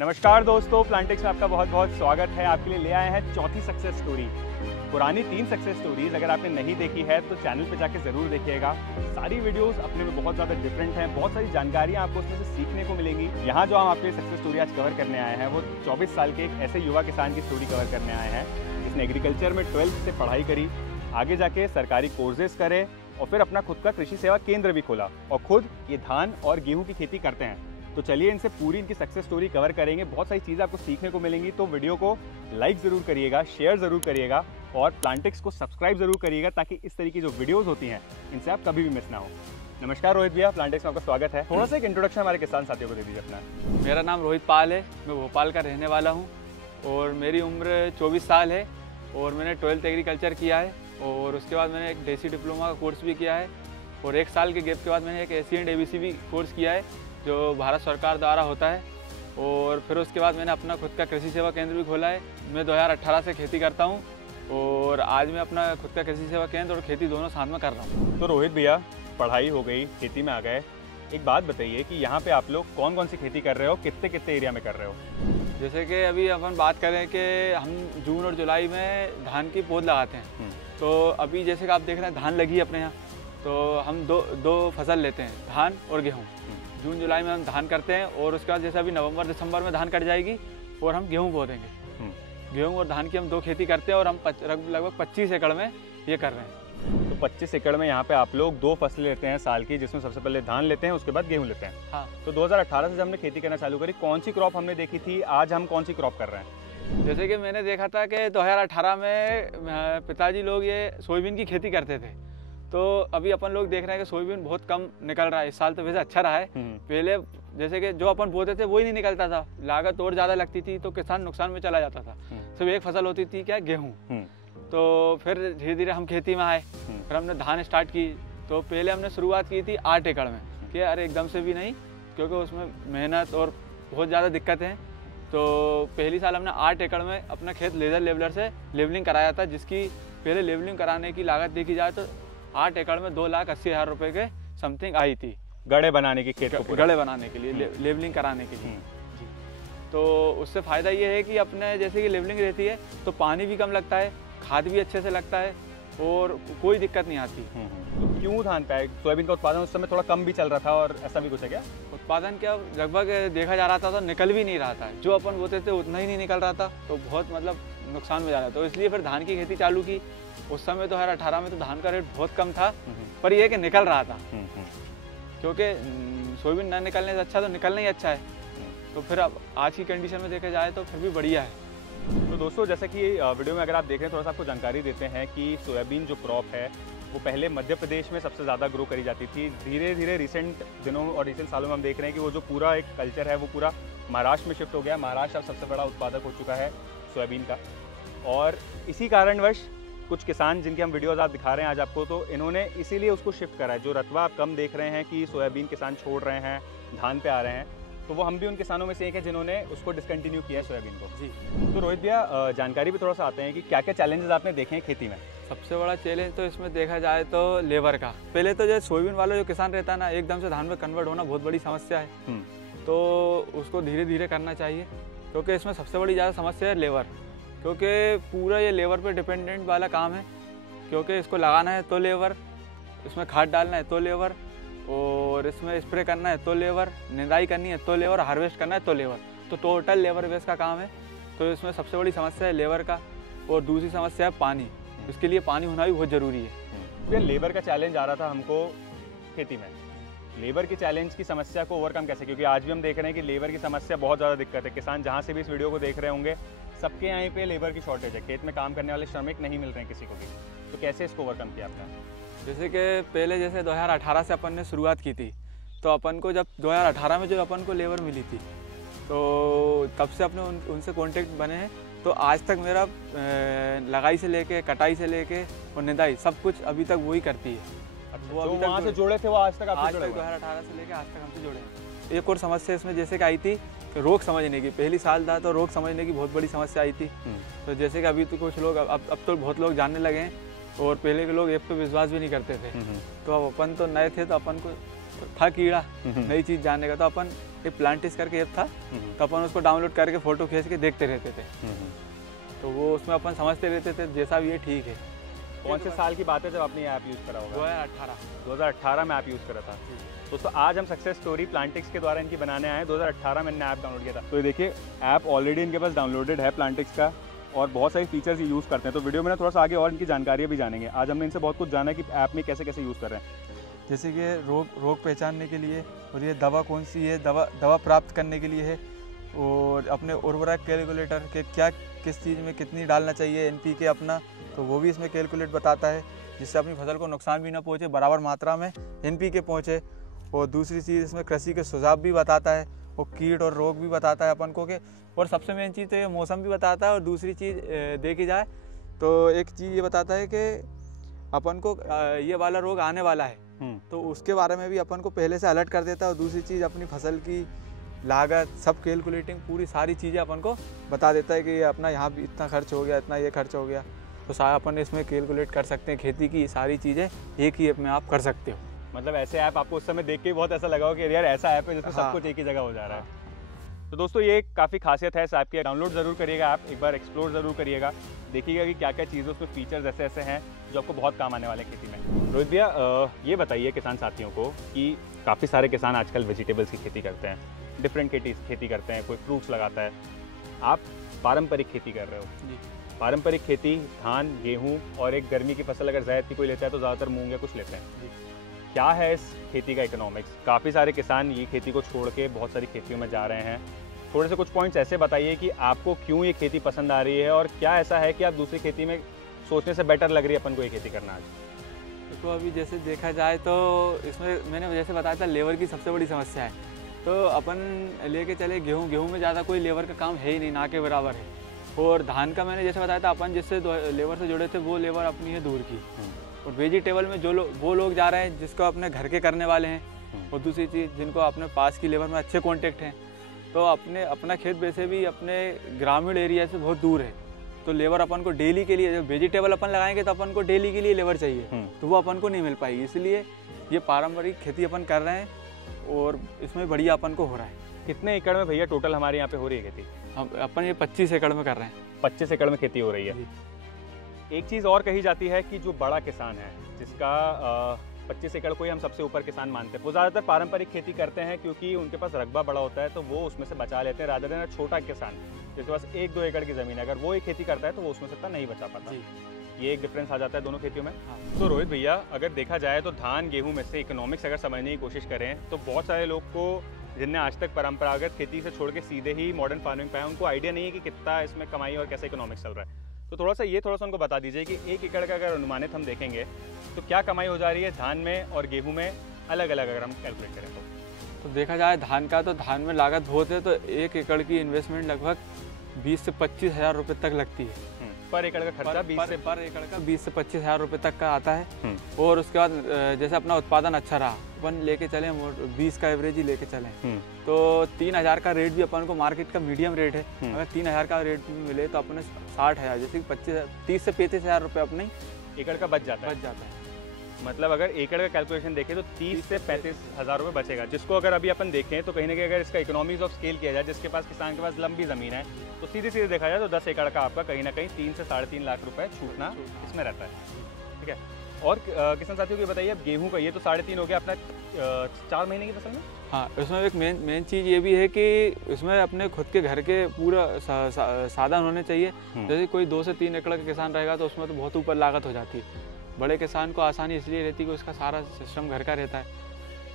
नमस्कार दोस्तों, प्लांटिक्स में आपका बहुत बहुत स्वागत है। आपके लिए ले आए हैं चौथी सक्सेस स्टोरी। पुरानी 3 सक्सेस स्टोरीज अगर आपने नहीं देखी है तो चैनल पे जाके ज़रूर देखिएगा। सारी वीडियोस अपने में बहुत ज़्यादा डिफरेंट हैं, बहुत सारी जानकारियाँ आपको उसमें से सीखने को मिलेंगी। यहाँ जो हम आपके सक्सेस स्टोरी आज कवर करने आए हैं वो 24 साल के एक ऐसे युवा किसान की स्टोरी कवर करने आए हैं जिसने एग्रीकल्चर में 12th से पढ़ाई करी, आगे जाके सरकारी कोर्सेज करे और फिर अपना खुद का कृषि सेवा केंद्र भी खोला और खुद ये धान और गेहूँ की खेती करते हैं। तो चलिए इनसे पूरी इनकी सक्सेस स्टोरी कवर करेंगे। बहुत सारी चीज़ें आपको सीखने को मिलेंगी, तो वीडियो को लाइक ज़रूर करिएगा, शेयर ज़रूर करिएगा और प्लांटिक्स को सब्सक्राइब ज़रूर करिएगा ताकि इस तरीके की जो वीडियोस होती हैं इनसे आप कभी भी मिस ना हो। नमस्कार रोहित भैया, प्लांटिक्स में आपका स्वागत है। थोड़ा सा एक इंट्रोडक्शन हमारे किसान साथियों को दे दीजिए अपना। मेरा नाम रोहित पाल है, मैं भोपाल का रहने वाला हूँ और मेरी उम्र 24 साल है और मैंने 12th एग्रीकल्चर किया है और उसके बाद मैंने एक देसी डिप्लोमा का कोर्स भी किया है और 1 साल के गैप के बाद मैंने एक एसी एंड एबीसी भी कोर्स किया है जो भारत सरकार द्वारा होता है। और फिर उसके बाद मैंने अपना खुद का कृषि सेवा केंद्र भी खोला है। मैं 2018 से खेती करता हूँ और आज मैं अपना खुद का कृषि सेवा केंद्र और खेती दोनों साथ में कर रहा हूँ। तो रोहित भैया, पढ़ाई हो गई, खेती में आ गए, एक बात बताइए कि यहाँ पे आप लोग कौन कौन सी खेती कर रहे हो, कितने कितने एरिया में कर रहे हो? जैसे कि अभी अपन बात करें कि हम जून और जुलाई में धान की पौध लगाते हैं, तो अभी जैसे कि आप देख रहे हैं धान लगी है अपने यहाँ, तो हम दो फसल लेते हैं, धान और गेहूँ। जून जुलाई में हम धान करते हैं और उसके बाद जैसे अभी नवंबर दिसंबर में धान कट जाएगी और हम गेहूँ बो देंगे। गेहूँ और धान की हम 2 खेती करते हैं और हम लगभग 25 एकड़ में ये कर रहे हैं। तो 25 एकड़ में यहाँ पे आप लोग 2 फसलें लेते हैं साल की, जिसमें सबसे पहले धान लेते हैं, उसके बाद गेहूँ लेते हैं। हाँ। तो 2018 से जब हमने खेती करना चालू करी, कौन सी क्रॉप हमने देखी थी, आज हम कौन सी क्रॉप कर रहे हैं? जैसे कि मैंने देखा था कि 2018 में पिताजी लोग ये सोयाबीन की खेती करते थे, तो अभी अपन लोग देख रहे हैं कि सोयाबीन बहुत कम निकल रहा है। इस साल तो वैसे अच्छा रहा है। पहले जैसे कि जो अपन बोते थे वही नहीं निकलता था, लागत और ज़्यादा लगती थी तो किसान नुकसान में चला जाता था। सिर्फ एक फसल होती थी, क्या, गेहूँ। तो फिर धीरे धीरे हम खेती में आए, फिर हमने धान स्टार्ट की। तो पहले हमने शुरुआत की थी 8 एकड़ में कि अरे एकदम से भी नहीं, क्योंकि उसमें मेहनत और बहुत ज़्यादा दिक्कत है। तो पहली साल हमने 8 एकड़ में अपना खेत लेज़र लेवलर से लेवलिंग कराया था, जिसकी पहले लेवलिंग कराने की लागत देखी जाए तो 8 एकड़ में 2,80,000 रुपये के समथिंग आई थी। गड़े बनाने की, खेत को गड़े बनाने के लिए, लेवलिंग कराने के लिए। तो उससे फ़ायदा ये है कि अपने जैसे कि लेवलिंग रहती है तो पानी भी कम लगता है, खाद भी अच्छे से लगता है और कोई दिक्कत नहीं आती। तो क्यों धान पे? सोयाबीन का उत्पादन उस समय थोड़ा कम भी चल रहा था और ऐसा भी कुछ है क्या? उत्पादन क्या लगभग देखा जा रहा था तो निकल भी नहीं रहा था, जो अपन बोते थे उतना ही नहीं निकल रहा था, तो बहुत मतलब नुकसान में जा रहा था। तो इसलिए फिर धान की खेती चालू की। उस समय 2018 में तो धान का रेट बहुत कम था, पर यह कि निकल रहा था, क्योंकि सोयाबीन ना निकलने से अच्छा तो निकलना ही अच्छा है। तो फिर अब आज की कंडीशन में देखा जाए तो फिर भी बढ़िया है। तो दोस्तों, जैसे कि वीडियो में अगर आप देख रहे हैं, थोड़ा सा आपको जानकारी देते हैं कि सोयाबीन जो क्रॉप है वो पहले मध्य प्रदेश में सबसे ज़्यादा ग्रो करी जाती थी। धीरे धीरे रिसेंट दिनों और रिसेंट सालों में हम देख रहे हैं कि वो जो पूरा एक कल्चर है वो पूरा महाराष्ट्र में शिफ्ट हो गया। महाराष्ट्र अब सबसे बड़ा उत्पादक हो चुका है सोयाबीन का, और इसी कारणवश कुछ किसान जिनके हम वीडियोज़ आप दिखा रहे हैं आज आपको, तो इन्होंने इसीलिए उसको शिफ्ट करा है। जो रतबा आप कम देख रहे हैं कि सोयाबीन किसान छोड़ रहे हैं, धान पे आ रहे हैं, तो वो हम भी उन किसानों में से एक है जिन्होंने उसको डिसकंटिन्यू किया है सोयाबीन को। जी। तो रोहित भैया, जानकारी भी थोड़ा सा आते हैं कि क्या क्या चैलेंजेस आपने देखे हैं खेती में? सबसे बड़ा चैलेंज तो इसमें देखा जाए तो लेबर का। पहले तो जो सोयाबीन वाला जो किसान रहता है ना, एकदम से धान में कन्वर्ट होना बहुत बड़ी समस्या है। तो उसको धीरे धीरे करना चाहिए, क्योंकि इसमें सबसे बड़ी ज़्यादा समस्या है लेबर, क्योंकि पूरा ये लेबर पे डिपेंडेंट वाला काम है। क्योंकि इसको लगाना है तो लेबर, इसमें खाद डालना है तो लेबर, और इसमें स्प्रे करना है तो लेबर, निदाई करनी है तो लेबर, हार्वेस्ट करना है तो लेबर, तो टोटल लेबर बेस का काम है। तो इसमें सबसे बड़ी समस्या है लेबर का। और दूसरी समस्या है पानी, इसके लिए पानी होना भी बहुत ज़रूरी है। ये लेबर का चैलेंज आ रहा था हमको खेती में, लेबर की चैलेंज की समस्या को ओवरकम कैसे? क्योंकि आज भी हम देख रहे हैं कि लेबर की समस्या बहुत ज़्यादा दिक्कत है। किसान जहाँ से भी इस वीडियो को देख रहे होंगे, सबके यहाँ पे लेबर की शॉर्टेज है, खेत में काम करने वाले श्रमिक नहीं मिल रहे हैं किसी को भी। तो कैसे इसको ओवरकम किया आपने? जैसे कि पहले जैसे 2018 से अपन ने शुरुआत की थी, तो अपन को जब 2018 में जो अपन को लेबर मिली थी, तो तब से अपने उनसे कांटेक्ट बने हैं। तो आज तक मेरा लगाई से लेके, कटाई से लेके और निदाई सब कुछ अभी तक वही करती है। वो अभी वहाँ से जुड़े थे, वो आज तक आपसे जुड़े हुए हैं? 2018 से लेके आज तक हमसे जुड़े हैं। एक और समस्या इसमें जैसे कि आई थी रोग समझने की। पहली साल था तो रोग समझने की बहुत बड़ी समस्या आई थी। तो जैसे कि अभी तो कुछ लोग अब तो बहुत लोग जानने लगे हैं, और पहले के लोग ऐप पे विश्वास भी नहीं करते थे। तो अब अपन तो नए थे, तो अपन को था कीड़ा नई चीज़ जानने का, तो अपन एक प्लांटिस करके ऐप था, तो अपन उसको डाउनलोड करके फ़ोटो खींच के देखते रहते थे। तो वो उसमें अपन समझते रहते थे जैसा भी ये ठीक है। कौन से साल की बात है जब आपने ये ऐप यूज़ करा होगा? 2018 में ऐप यूज़ करा था। दोस्तों आज हम सक्सेस स्टोरी प्लांटिक्स के द्वारा इनकी बनाने आए हैं। 2018 में इन्होंने ऐप डाउनलोड किया था। तो ये देखिए ऐप ऑलरेडी इनके पास डाउनलोडेड है प्लांटिक्स का, और बहुत सारी फीचर्स ये यूज़ करते हैं। तो वीडियो में ना थोड़ा सा आगे और इनकी जानकारी भी जानेंगे। आज हमने इनसे बहुत कुछ जाना है कि ऐप में कैसे कैसे यूज़ कर रहे हैं। जैसे कि रोग पहचानने के लिए, और ये दवा कौन सी है, दवा प्राप्त करने के लिए है, और अपने उर्वरक कैलकुलेटर के किस चीज़ में कितनी डालना चाहिए NPK अपना, तो वो भी इसमें कैलकुलेट बताता है, जिससे अपनी फसल को नुकसान भी ना पहुँचे, बराबर मात्रा में NPK पहुँचे। और दूसरी चीज़ इसमें कृषि के सुझाव भी बताता है, और कीट और रोग भी बताता है अपन को के, और सबसे मेन चीज़ तो ये मौसम भी बताता है। और दूसरी चीज़ देखी जाए तो एक चीज़ ये बताता है कि अपन को ये वाला रोग आने वाला है, तो उसके बारे में भी अपन को पहले से अलर्ट कर देता है। और दूसरी चीज़ अपनी फसल की लागत सब कैलकुलेटिंग पूरी सारी चीज़ें अपन को बता देता है कि ये अपना यहाँ भी इतना खर्च हो गया, इतना ये खर्च हो गया, तो सारा अपन इसमें कैलकुलेट कर सकते हैं। खेती की सारी चीज़ें एक ही ऐप में आप कर सकते हो। मतलब ऐसे ऐप आपको उस समय देख के बहुत ऐसा लगा हो कि यार ऐसा ऐप है जिसमें सब कुछ एक ही जगह हो जा रहा है। तो दोस्तों ये काफ़ी खासियत है इस ऐप की। डाउनलोड ज़रूर करिएगा, आप एक बार एक्सप्लोर ज़रूर करिएगा, देखिएगा कि क्या क्या चीज़ें उसमें फीचर्स ऐसे ऐसे हैं जो आपको बहुत काम आने वाले हैं खेती में। रोहित भैया ये बताइए किसान साथियों को कि काफ़ी सारे किसान आजकल वेजिटेबल्स की खेती करते हैं, डिफरेंट खेती करते हैं, कोई फ्रूट्स लगाता है। आप पारंपरिक खेती कर रहे हो जी। पारंपरिक खेती धान, गेहूँ और एक गर्मी की फसल अगर ज़ायद की कोई लेता है तो ज़्यादातर मूंग या कुछ लेते हैं जी। क्या है इस खेती का इकोनॉमिक्स? काफ़ी सारे किसान ये खेती को छोड़ के बहुत सारी खेतियों में जा रहे हैं। थोड़े से कुछ पॉइंट्स ऐसे बताइए कि आपको क्यों ये खेती पसंद आ रही है, और क्या ऐसा है कि आप दूसरी खेती में सोचने से बेटर लग रही है अपन को ये खेती करना आज? तो अभी जैसे देखा जाए तो इसमें मैंने जैसे बताया था लेबर की सबसे बड़ी समस्या है। तो अपन लेके चले गेहूँ में ज़्यादा कोई लेबर का काम है ही नहीं, ना के बराबर है। और धान का मैंने जैसे बताया था, अपन जिससे लेबर से जुड़े थे वो लेबर अपनी है दूर की। और वेजिटेबल में वो लोग जा रहे हैं जिसको अपने घर के करने वाले हैं, और दूसरी चीज़ जिनको अपने पास की लेबर में अच्छे कॉन्टेक्ट हैं। तो अपना खेत वैसे भी अपने ग्रामीण एरिया से बहुत दूर है, तो लेबर अपन को डेली के लिए, जब वेजिटेबल अपन लगाएंगे तो अपन को डेली के लिए लेबर चाहिए, तो वो अपन को नहीं मिल पाएगी। इसलिए ये पारंपरिक खेती अपन कर रहे हैं, और इसमें बढ़िया अपन को हो रहा है। कितने एकड़ में भैया टोटल हमारे यहाँ पे हो रही है खेती? अपन ये 25 एकड़ में कर रहे हैं। 25 एकड़ में खेती हो रही है। एक चीज़ और कही जाती है कि जो बड़ा किसान है, जिसका 25 एकड़ को ही हम सबसे ऊपर किसान मानते हैं, वो ज़्यादातर पारंपरिक खेती करते हैं क्योंकि उनके पास रकबा बड़ा होता है, तो वो उसमें से बचा लेते हैं। रादर देन छोटा किसान जिसके पास 1-2 एकड़ की ज़मीन है, अगर वो एक खेती करता है तो वो उसमें से इतना नहीं बचा पाता। ये एक डिफरेंस आ जाता है दोनों खेतियों में। तो रोहित भैया अगर देखा जाए तो धान गेहूँ में से इकोनॉमिक्स अगर समझने की कोशिश करें तो बहुत सारे लोग को, जिनने आज तक परंपरागत खेती से छोड़ के सीधे ही मॉडर्न फार्मिंग पे आए, उनको आइडिया नहीं है कि कितना इसमें कमाई और कैसे इकोनॉमिक्स चल रहा है। तो थोड़ा सा उनको बता दीजिए कि 1 एकड़ का अगर अनुमानित हम देखेंगे तो क्या कमाई हो जा रही है धान में और गेहूं में अलग अलग अगर हम कैलकुलेट करें तो देखा जाए धान का, तो धान में लागत बहुत है, तो 1 एकड़ की इन्वेस्टमेंट लगभग 20 से 25 हज़ार रुपये तक लगती है। पर एकड़ का खर्चा पर एकड़ का 20 से 25 हज़ार रुपये तक का आता है। और उसके बाद जैसे अपना उत्पादन अच्छा रहा, अपन लेके चले 20 का एवरेज ही लेके चलें, तो 3000 का रेट भी अपन को मार्केट का मीडियम रेट है। अगर 3000 का रेट भी मिले तो अपने 60,000 जैसे 30 से 35 हज़ार रुपये अपने एकड़ का बच जाता है। मतलब अगर एकड़ का कैलकुलेशन देखें तो 30 से 35 हज़ार रुपये बचेगा, जिसको अगर अभी अपन देखें तो कहीं ना कहीं अगर इसका इकोनॉमीज ऑफ स्केल किया जाए, जिसके पास किसान के पास लंबी ज़मीन है, तो सीधे देखा जाए तो 10 एकड़ का आपका कहीं ना कहीं 3 से 3.5 लाख रुपए छूटना इसमें रहता है। ठीक है। और किसान साथियों को बताइए, अब गेहूँ का ये तो 3.5 हो गया अपना 4 महीने की फसल में। हाँ, इसमें एक मेन चीज़ ये भी है कि इसमें अपने खुद के घर के पूरा साधन होने चाहिए। जैसे कोई 2 से 3 एकड़ का किसान रहेगा तो उसमें तो बहुत ऊपर लागत हो जाती है। बड़े किसान को आसानी इसलिए रहती है कि उसका सारा सिस्टम घर का रहता है।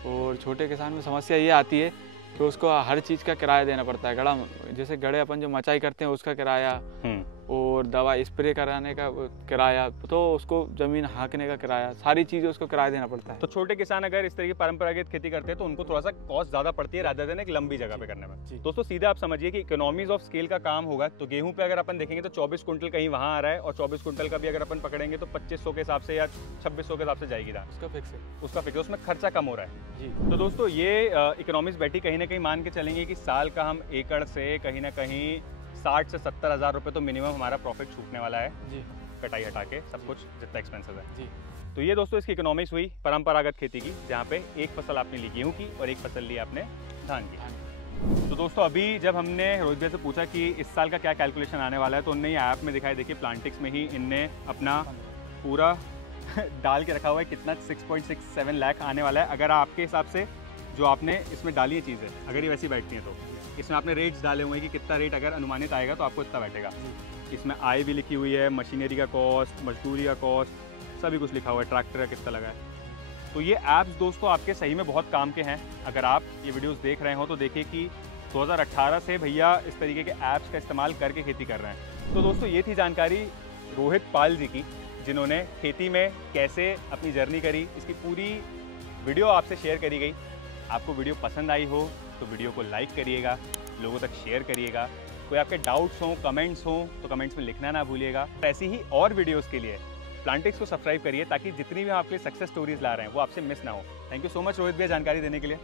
और छोटे किसान में समस्या ये आती है कि उसको हर चीज़ का किराया देना पड़ता है। गड़ा, जैसे गड़े अपन जो मचाई करते हैं उसका किराया, और दवा स्प्रे कराने का किराया, तो उसको ज़मीन हाँकने का किराया, सारी चीज़ें उसको किराया देना पड़ता है। तो छोटे किसान अगर इस तरह की परंपरागत खेती करते हैं तो उनको थोड़ा सा कॉस्ट ज़्यादा पड़ती है रादर देन एक लंबी जगह पे करने में। दोस्तों सीधा आप समझिए कि इकोनॉमीज ऑफ स्केल का काम होगा। तो गेहूं पे अगर अपन देखेंगे तो 24 कुंटल कहीं वहाँ आ रहा है, और 24 कुंटल का भी अगर अपन पकड़ेंगे तो 2500 के हिसाब से या 2600 के हिसाब से जाएगी दाम। उसका फिक्स है, उसमें खर्चा कम हो रहा है जी। तो दोस्तों ये इकोनॉमिक्स बैठी कहीं ना कहीं मान के चलेंगे कि साल का हम एकड़ से कहीं ना कहीं 60 से 70 हज़ार रुपये तो मिनिमम हमारा प्रॉफिट छूटने वाला है जी, कटाई हटा के सब कुछ जितना एक्सपेंसेस है जी। तो ये दोस्तों इसकी इकोनॉमिक्स हुई परंपरागत खेती की, जहाँ पे एक फसल आपने ली गेहूं की और एक फसल ली आपने धान की। तो दोस्तों अभी जब हमने रोहित भैया से पूछा कि इस साल का क्या कैलकुलेशन आने वाला है, तो उनने ये ऐप में दिखाई, देखिए प्लांटिक्स में ही इनने अपना पूरा डाल के रखा हुआ है कितना 6.67 लाख आने वाला है। अगर आपके हिसाब से जो आपने इसमें डाली है चीज़ें अगर ये वैसी बैठती हैं तो इसमें आपने रेट्स डाले हुए हैं कि कितना रेट अगर अनुमानित आएगा तो आपको इतना बैठेगा। इसमें आय भी लिखी हुई है, मशीनरी का कॉस्ट, मजदूरी का कॉस्ट, सभी कुछ लिखा हुआ है, ट्रैक्टर का कितना लगा है। तो ये ऐप्स दोस्तों आपके सही में बहुत काम के हैं। अगर आप ये वीडियोस देख रहे हो तो देखिए कि 2018 से भैया इस तरीके के ऐप्स का इस्तेमाल करके खेती कर रहे हैं। तो दोस्तों ये थी जानकारी रोहित पाल जी की, जिन्होंने खेती में कैसे अपनी जर्नी करी। इसकी पूरी वीडियो आपसे शेयर करी गई। आपको वीडियो पसंद आई हो तो वीडियो को लाइक करिएगा, लोगों तक शेयर करिएगा। कोई आपके डाउट्स हों, कमेंट्स हों तो कमेंट्स में लिखना ना भूलिएगा। ऐसी ही और वीडियोज़ के लिए प्लांटिक्स को सब्सक्राइब करिए ताकि जितनी भी आपके सक्सेस स्टोरीज ला रहे हैं वो आपसे मिस ना हो। Thank you so much Rohit भैया जानकारी देने के लिए।